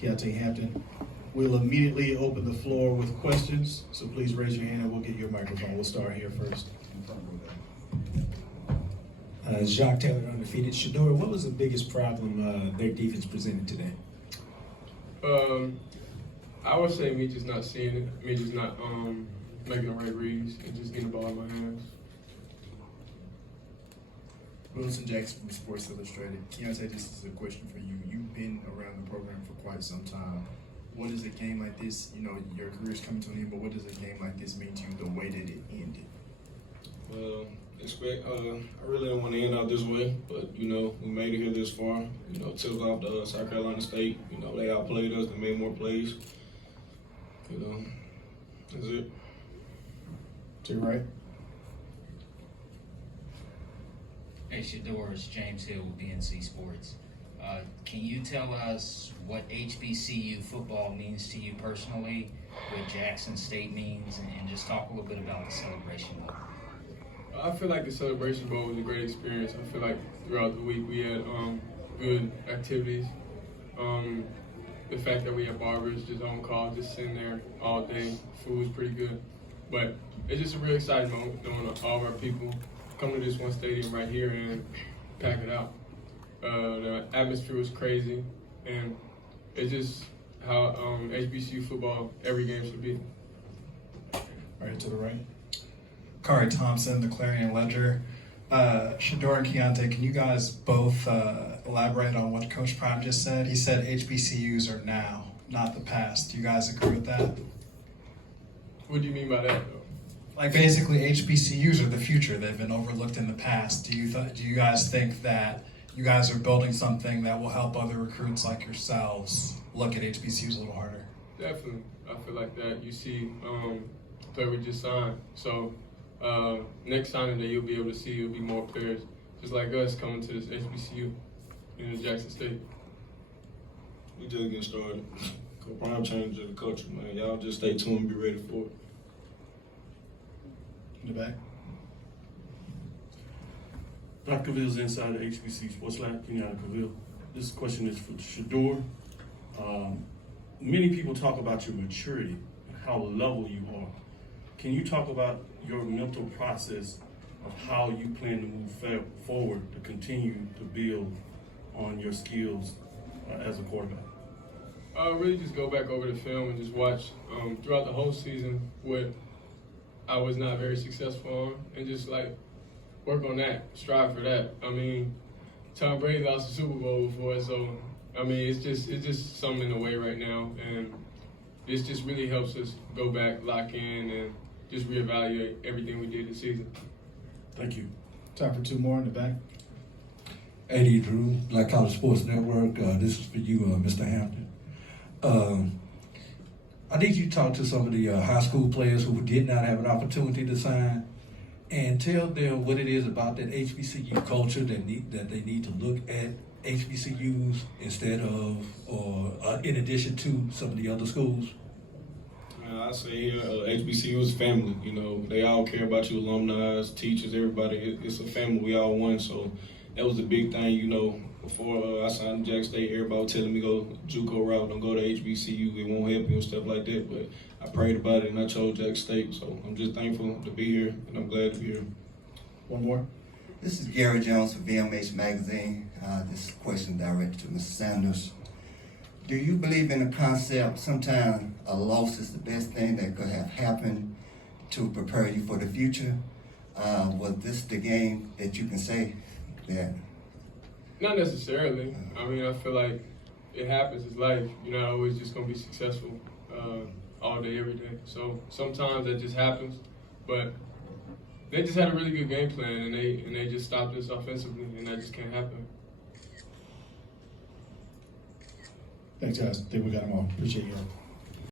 Keonte Hampton. We'll immediately open the floor with questions, so please raise your hand and we'll get your microphone. We'll start here first. Jacques Taylor, undefeated. Shedeur, what was the biggest problem their defense presented today? I would say me just not seeing it, me just not making the right reads and just getting the ball in my hands. Wilson Jackson from Sports Illustrated. Keonte, this is a question for you. You've been around the program for quite some time. What does a game like this, you know, your career's coming to an end, but what does a game like this mean to you, the way that it ended? Well, I really don't want to end out this way, but, you know, we made it here this far. You know, took off to South Carolina State. You know, they outplayed us. They made more plays. You know, that's it. To your right. Hey, Shedeur, it's James Hill with BNC Sports. Can you tell us what HBCU football means to you personally, what Jackson State means, and just talk a little bit about the Celebration Bowl? I feel like the Celebration Bowl was a great experience. I feel like throughout the week we had good activities. The fact that we had barbers just on call, just sitting there all day, food was pretty good. But it's just a real exciting moment knowing all of our people come to this one stadium right here and pack it out. The atmosphere was crazy, and it's just how HBCU football every game should be. Right to the right. Kari Thompson, the Clarion Ledger. Shedeur and Keonte, can you guys both elaborate on what Coach Prime just said? He said HBCUs are now, not the past. Do you guys agree with that? What do you mean by that, though? Like basically HBCUs are the future. They've been overlooked in the past. Do you guys think that you guys are building something that will help other recruits like yourselves look at HBCUs a little harder? Definitely. I feel like that. You see, the player we just signed. So next signing that you'll be able to see will be more players just like us coming to this HBCU in Jackson State. We just getting started. Coach Prime changed the culture, man. Y'all just stay tuned and be ready for it. In the back. Dr. Cavill's inside the HBC Sports Lab, Kenyatta Cavill. This question is for Shedeur. Many people talk about your maturity and how level you are. Can you talk about your mental process of how you plan to move forward to continue to build on your skills as a quarterback? Really just go back over the film and just watch throughout the whole season what I was not very successful on, and just like work on that, strive for that. I mean, Tom Brady lost the Super Bowl before, so I mean it's just something in the way right now, and this just really helps us go back, lock in, and just reevaluate everything we did this season. Thank you. Time for two more in the back. AD Drew, Black College Sports Network. This is for you, Mr. Hampton. I need you to talk to some of the high school players who did not have an opportunity to sign and tell them what it is about that HBCU culture that they need to look at HBCUs instead of or in addition to some of the other schools. I say HBCU is family. You know, they all care about you, alumni, teachers, everybody. It's a family. We all one. So that was the big thing. You know, before I signed Jack State, everybody was telling me go JUCO route, don't go to HBCU. It won't help you and stuff like that. But I prayed about it and I chose Jack State. So I'm just thankful to be here and I'm glad to be here. One more. This is Gary Jones for VMH Magazine. This question directed to Mr. Sanders. Do you believe in the concept sometimes a loss is the best thing that could have happened to prepare you for the future? Was this the game that you can say that? Not necessarily. I mean, I feel like it happens. It's life. You're not always just going to be successful all day, every day. So sometimes that just happens. But they just had a really good game plan, and they just stopped us offensively, and that just can't happen. Thanks, guys. I think we got them all. Appreciate you.